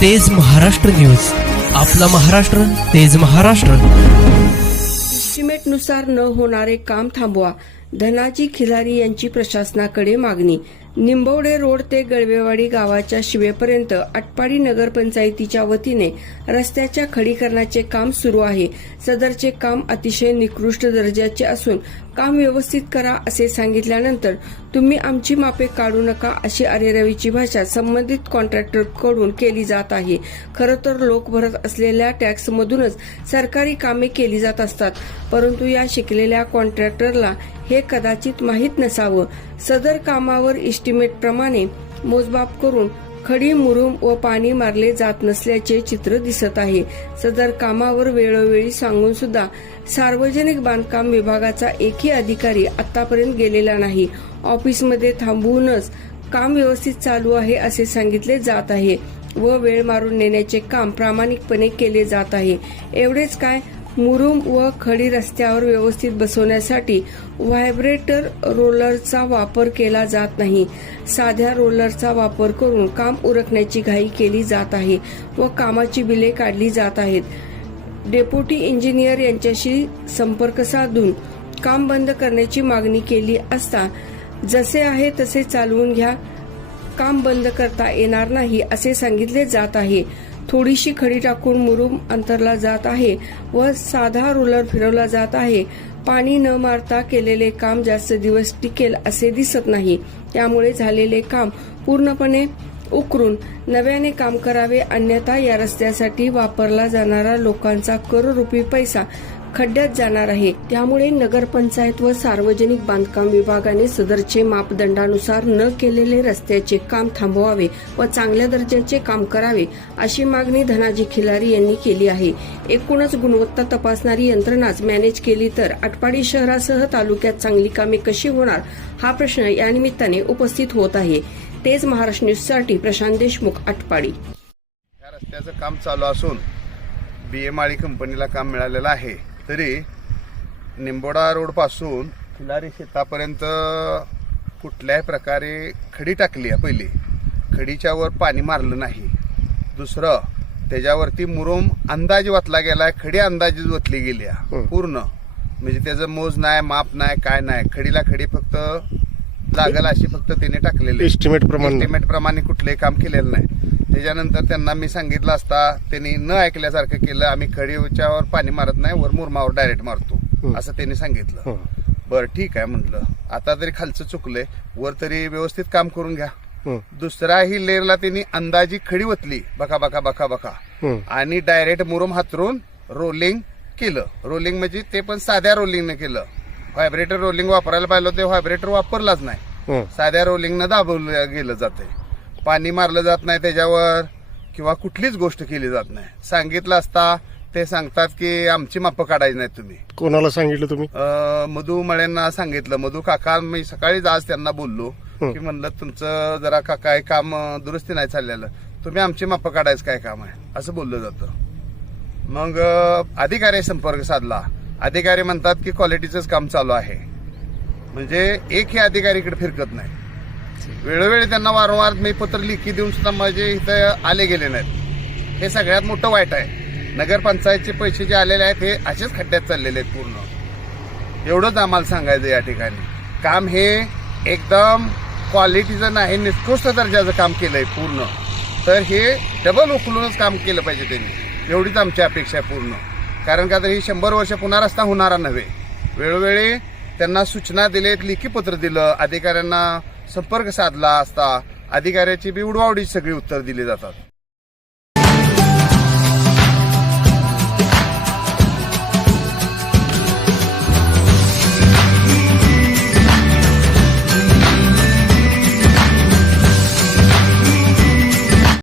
तेज महाराष्ट्र न्यूज. आपला महाराष्ट्र तेज महाराष्ट्र. एस्टिमेटनुसार न होणारे काम थांबवा. धनाजी खिलारी यांची प्रशासनाकडे मागणी. निंबवडे रोड ते गळवेवाडी गावाच्या शिवेपर्यंत अटपाडी नगरपंचायतीच्या वतीने रस्त्याच्या खडीकरणाचे काम सुरू आहे. सदरचे काम अतिशय निकृष्ट दर्जाचे असून काम व्यवस्थित करा असे सांगितल्यानंतर तुम्ही आमची मापे काढू नका अशी अरेरवीची भाषा संबंधित कॉन्ट्रॅक्टरकडून केली जात आहे. खरं तर लोक भरत असलेल्या टॅक्समधूनच सरकारी कामे केली जात असतात परंतु या शिकलेल्या कॉन्ट्रॅक्टरला हे कदाचित माहीत नसावं. सदर कामावर इस्टिमेट प्रमाणे मोजमाप करून खडी मुरुम व पाणी मारले जात नसल्याचे चित्र दिसत आहे. सदर कामावर वेळोवेळी सांगून सुद्धा सार्वजनिक बांधकाम विभागाचा एकही अधिकारी आतापर्यंत गेलेला नाही. ऑफिसमध्ये थांबवूनच काम व्यवस्थित चालू आहे असे सांगितले जात आहे व वेळ मारून नेण्याचे काम प्रामाणिकपणे केले जात आहे. एवढेच काय? मुरुम व खडी रस्त्यावर व्यवस्थित बसवण्यासाठी व्हायब्रेटर रोलरचा वापर केला जात नाही. साध्या रोलरचा वापर करून काम उरकण्याची घाई केली जात आहे व कामाची बिले काढली जात आहेत. डेप्युटी इंजिनियर यांच्याशी संपर्क साधून काम बंद करण्याची मागणी केली असता जसे आहे तसे चालवून घ्या. काम बंद करता येणार नाही असे सांगितले जात आहे. थोडीशी खडी टाकून मुरुम अंतरला जात आहे व साधा रोलर फिरवला जात आहे. पाणी न मारता केलेले काम जास्त दिवस टिकेल असे दिसत नाही. त्यामुळे झालेले काम पूर्णपणे उकरून नव्याने काम करावे अन्यथा या रस्त्यासाठी वापरला जाणारा लोकांचा करोडरुपी पैसा खड्ड्यात जाणार आहे. त्यामुळे नगरपंचायत व सार्वजनिक बांधकाम विभागाने सदरचे मापदंडानुसार न केलेले रस्त्याचे काम थांबवावे व चांगल्या दर्जाचे काम करावे अशी मागणी धनाजी खिलारी यांनी केली आहे. एकूणच गुणवत्ता तपासणारी यंत्रणाच मॅनेज केली तर आटपाडी शहरासह तालुक्यात चांगली कामे कशी होणार हा प्रश्न या निमित्ताने उपस्थित होत आहे. तेच महाराष्ट्र न्यूजसाठी प्रशांत देशमुख आटपाडी. या रस्त्याचं काम चालू असून बी एम आळी कंपनीला काम मिळालेलं आहे. तरी निंबोडा रोडपासून खिलारी शेतापर्यंत कुठल्याही प्रकारे खडी टाकली आहे पहिली. खडीच्या वर पाणी मारलं नाही. दुसरं त्याच्यावरती मुरुम अंदाज वतला गेलाय खडी अंदाजे वतली गेली आहे. पूर्ण. म्हणजे त्याचं मोज नाही माप नाही काय नाही. खडीला खडी फक्त लागल अशी फक्त त्याने टाकलेली आहे. एस्टिमेट प्रमाणे. एस्टिमेट प्रमाणे कुठलंही काम केलेलं नाही. त्याच्यानंतर त्यांना मी सांगितलं असता त्यांनी न ऐकल्यासारखं केलं आम्ही खडीच्यावर पाणी मारत नाही वर मुरमावर डायरेक्ट मारतो. असं त्यांनी सांगितलं. बरं ठीक आहे म्हटलं आता तरी खालचं चुकलंय वर तरी व्यवस्थित काम करून घ्या हं. दुसराही लेअरला त्यांनी अंदाजी खडी वतली बका बका बका बका. आणि डायरेक्ट मुरुम हातरून रोलिंग केलं रोलिंग म्हणजे ते पण साध्या रोलिंगनं केलं व्हायब्रेटर रोलिंग वापरायला पाहिलं ते व्हायब्रेटर वापरलाच नाही. साध्या रोलिंगनं दाबवलं गेलं जाते पाणी मारलं जात नाही त्याच्यावर किंवा कुठलीच गोष्ट केली जात नाही. सांगितलं असता ते सांगतात की आमची मापं काढायची नाहीत तुम्ही. कोणाला सांगितलं तुम्ही? अं, मधू मळ्यांना सांगितलं. मधू काका मी सकाळीच आज त्यांना बोललो. की म्हणलं तुमचं जरा काका हे काम अं, दुरुस्ती नाही चाललेलं. तुम्ही आमची मापं काढायचं काय काम आहे? असं बोललं जातं. मग अं, अधिकारी संपर्क साधला. अधिकारी म्हणतात की क्वालिटीचंच काम चालू आहे. म्हणजे एकही अधिकारी इकडे फिरकत नाही. वेळोवेळी त्यांना वारंवार मी पत्र लिखी देऊन सुद्धा माझे इथं आले गेले नाहीत. हे सगळ्यात मोठं वाईट आहे. नगरपंचायतचे पैसे जे आलेले आहेत हे असेच खड्ड्यात चाललेले आहेत पूर्ण. एवढंच आम्हाला सांगायचं या ठिकाणी. काम हे एकदम क्वालिटीचं नाही निकृष्ट दर्जाचं काम केलंय पूर्ण. तर हे डबल उकलूनच काम केलं पाहिजे त्यांनी. एवढीच आमची अपेक्षा आहे पूर्ण. कारण का तर ही शंभर वर्ष पुन्हा रस्ता होणारा नव्हे. वेळोवेळी त्यांना सूचना दिलेत लेखी पत्र दिलं अधिकाऱ्यांना संपर्क साधला असता अधिकाऱ्याची बी उडवाउडीची सगळी उत्तर दिली जातात.